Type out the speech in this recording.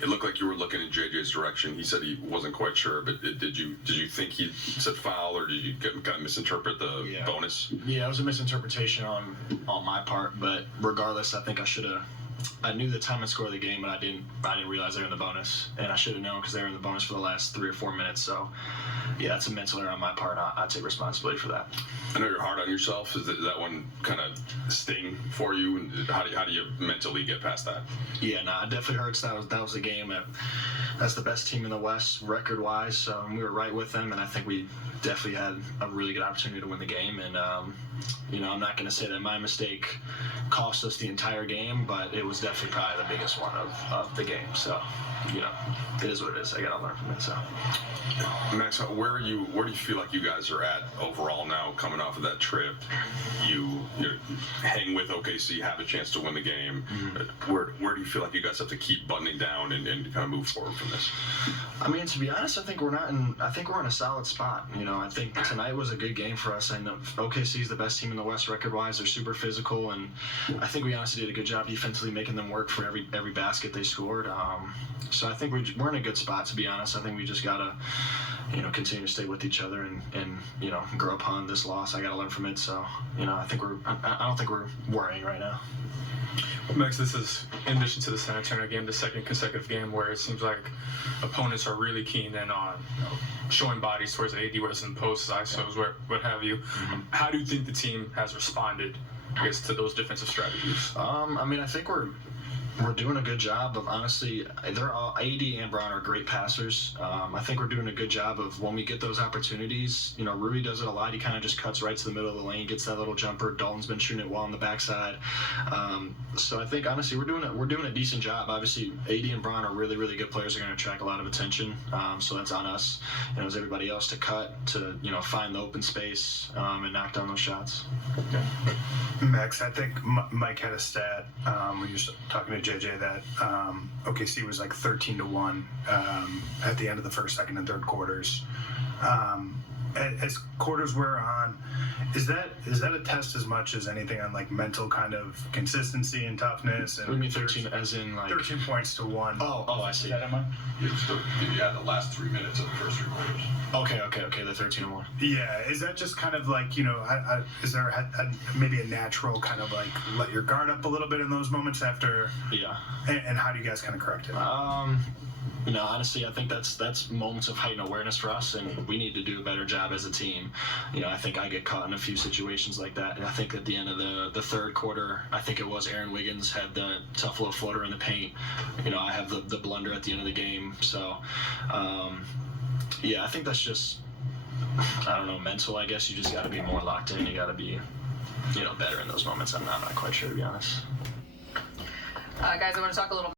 it looked like you were looking in JJ's direction. He said he wasn't quite sure, but did you think he said foul, or did you kind of misinterpret the bonus? Yeah, it was a misinterpretation on my part, but regardless, I think I knew the time and score of the game, but I didn't realize they were in the bonus, and I should have known because they were in the bonus for the last 3 or 4 minutes. So, yeah, it's a mental error on my part. I take responsibility for that. I know you're hard on yourself. Is that one kind of sting for you? And how do you mentally get past that? Yeah, no, it definitely hurts. That was a game that's the best team in the West record-wise. So we were right with them, and I think we definitely had a really good opportunity to win the game. And I'm not going to say that my mistake cost us the entire game, but it was definitely probably the biggest one of the game. So, it is what it is. I got to learn from it. So, Max, where do you feel like you guys are at overall now, coming off of that trip? You hang with OKC, have a chance to win the game. Mm-hmm. Where do you feel like you guys have to keep buttoning down and kind of move forward from this? I mean, to be honest, I think we're in a solid spot. I think tonight was a good game for us. I know OKC is the best team in the West record-wise. They're super physical, and I think we honestly did a good job defensively making them work for every basket they scored. So I think we're in a good spot, to be honest. I think we just gotta, continue to stay with each other and grow upon this loss. I gotta learn from it. So, I don't think we're worrying right now. Max, this is, in addition to the San Antonio game, the second consecutive game where it seems like opponents are really keen in on showing bodies towards AD, whether it's in posts, ISOs, what have you. Mm-hmm. How do you think the team has responded, I guess, to those defensive strategies? I think we're doing a good job of, honestly, they're all, AD and Brown are great passers. I think we're doing a good job of, when we get those opportunities, Rui does it a lot. He kind of just cuts right to the middle of the lane, gets that little jumper. Dalton's been shooting it well on the backside. So I think, honestly, we're doing a decent job. Obviously, AD and Brown are really, really good players. They're going to attract a lot of attention. So that's on us, as everybody else, to cut, to, find the open space and knock down those shots. Okay. Max, I think Mike had a stat when you're talking to JJ that OKC was like 13-1 at the end of the first, second, and third quarters. As quarters wear on, is that a test as much as anything on like mental kind of consistency and toughness? And what do you mean 13 as in like 13 points to 1? Oh, I see. Yeah, the last 3 minutes of the first 3 quarters. Okay, the 13-1. Yeah, is that just kind of like, is there maybe a natural kind of like let your guard up a little bit in those moments after? Yeah. And how do you guys kind of correct it? Honestly, I think that's moments of heightened awareness for us, and we need to do a better job as a team. I think I get caught in a few situations like that, and I think at the end of the third quarter, I think it was Aaron Wiggins had the tough little floater in the paint. I have the blunder at the end of the game. So, I think that's just, mental, I guess. You just got to be more locked in. You got to be, better in those moments. I'm not quite sure, to be honest. Guys, I want to talk a little